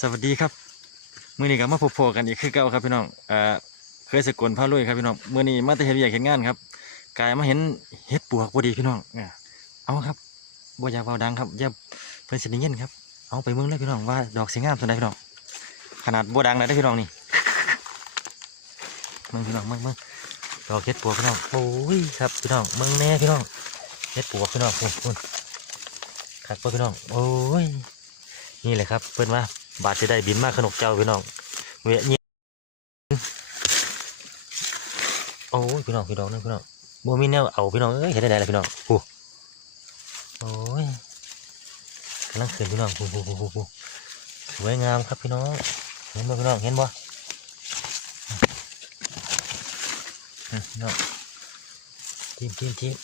สวัสดีครับมื้อนี้ก็มาพบพกันอีกคือเก่าครับพี่น้องเอ่อเคยสกลพาลุยครับพี่น้องมื้อนี้มาแต่เฮ็ดอยากเห็นงานครับกายมาเห็นเฮ็ดปวกพอดีพี่น้องอะเอาครับบ่อยากเว้าดังครับอย่าเพิ่นสิได้ยินครับเอาไปเบิ่งเลยพี่น้องว่าดอกสิงามส่วนใดพี่น้องขนาดบ่ดังนะเด้พี่น้องนี่เบิ่งพี่น้องเบิ่งเบิ่งดอกเฮ็ดปวกพี่น้องโอ้ยครับพี่น้องเบิ่งแน่พี่น้องเฮ็ดปวกพี่น้องพุ่นพุ่นคักบ่พี่น้องโอ้ยนี่แหละครับเพื่อนว่า บาทจะได้บินมากขนกเจ้าพี่น้องเวียนี่โอ้ยพี่น้องพี่น้องนั่นพี่น้องบัวมีแนวเอาพี่น้องเอ้ยเห็นได้ไงล่ะพี่น้องโอ้โอ้ยกำลังขึ้นพี่น้องโอ้โหโอ้โหสวยงามครับพี่น้องเห็นบ่พี่น้องเห็นบ่อืมพี่น้องทีมทีมทีม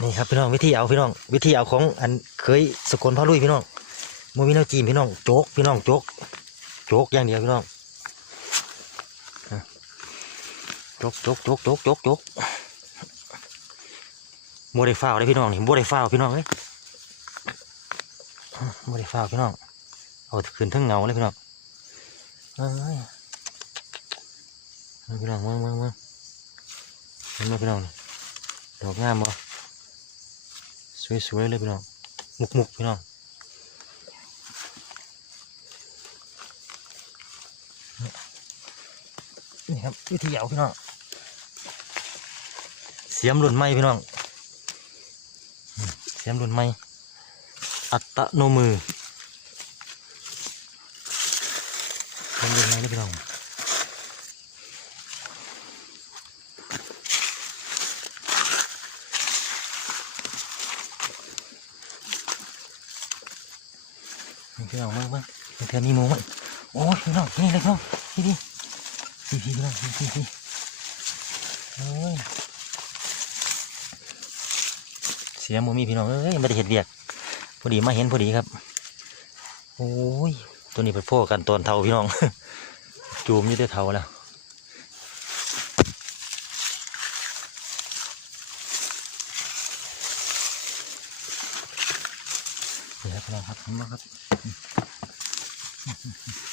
นี่ครับพี่น้องวิธีเอาพี่น้อง วิธีเอาของอันเคยสกุลพ่อลุยพี่น้อง โมมีแนวจีนพี่น้องโจ๊กพี่น้องโจ๊กโจ๊กอย่างเดียวพี่น้องโจ๊กโจ๊กโจ๊กโจ๊กโจกโจกโมได้ฟ้าวเลยพี่น้องนี่โมได้ฟ้าวพี่น้องเอ้ยโมได้ฟ้าวพี่น้องเอาขึ้นทั้งเงาเลยพี่น้องเอ้ยพี่น้องมึงมึงมึงเห็นไหมพี่น้องดอกงามบ่สวยๆเลยพี่น้องมุกมุกพี่น้อง นี่ครับวิธีเอาพี่น้องเสียมรุ่นใหม่พี่น้อง เสียมรุ่นใหม่อัตโนมือเสียมรุ่นใหม่เลยพี่น้องพี่น้องเบิ่งบิ่งเพื่อนมีหมูมั้ยโอ้ยพี่น้องนี่เลยพี่น้องพี่พี่ พี่พี่พี่น้องพี่พี่เสียหมูมีพี่น้องเอ้ยไม่ได้เห็ดเบียกพอดีมาเห็นพอดีครับโอ้ยตัวนี้เป็นพ่อกันตอนเทาพี่น้อง จูมอยี่ได้เทาแล้วนี่ครับพี่น้องครับเห็นไหมครับ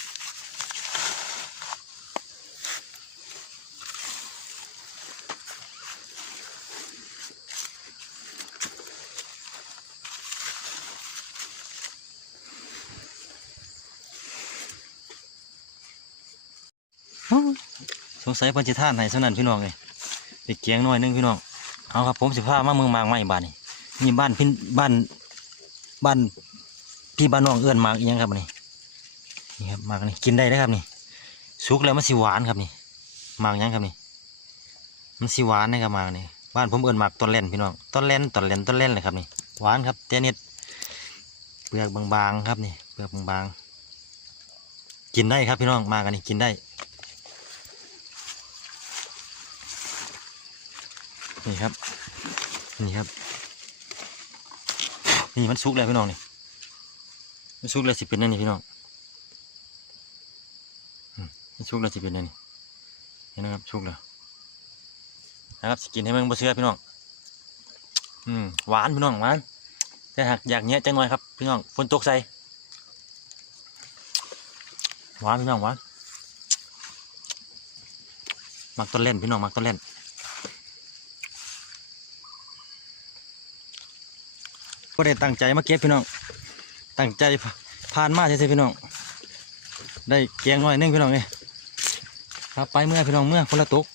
สงสัยเพันจิท่านให้สนั่นพี่น้องเลยไปเกียงหน่อยหนึงพี่น้องเอาครับผมสิพามาเมืองมากใหม่บ้านนี่นี่บ้านพี่บ้านบ้านพี่บ้านน้องเอื้อนมากยังครับนี่นี่ครับมากนี่กินได้นะครับนี่สุกแล้วมันสิหวานครับนี่มากยังครับนี่มันสิหวานนะครับมากนี่บ้านผมเอื้อนมากต้นเล่นพี่น้องต้นเล่นต้นเล่นต้นเล่นเลยครับนี่หวานครับแต่นิดเปลือกบางๆครับนี่เปลือกบางๆกินได้ครับพี่น้องมากันนี้กินได้ นี่ครับ นี่ครับ นี่มันสุกแล้วพี่น้องนี่ มันสุกแล้วสิเป็นนั่นนี่พี่น้องอืมมันสุกแล้วสิเป็นนั่นนี่เห็นนะครับสุกแล้วนะครับสกินให้มันบ่เชื่อพี่น้อง อืมหวานพี่น้องหวานแต่หากอยากเนี้ยจังหน่อยครับพี่น้องฝนตกใส่หวานพี่น้องหวานมักต้นเล่นพี่น้องมักต้นเล่น ก็ได้ตั้งใจมาเก็บพี่น้อง ตั้งใจผ่านมาใช่ไหมพี่น้อง ได้แกงหน่อยนึงพี่น้องเอ้ยครับไปเมื่อพี่น้องเมื่อคนละตุก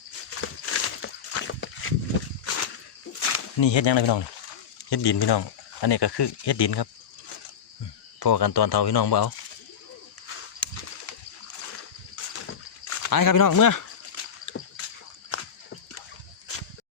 นี่เฮ็ดยังไงพี่น้องนี่เฮ็ดดินพี่น้อง อันนี้ก็คือเฮ็ดดินครับพอกันตอนเท่าพี่น้องบ่เอาไปครับพี่น้องเมื่อ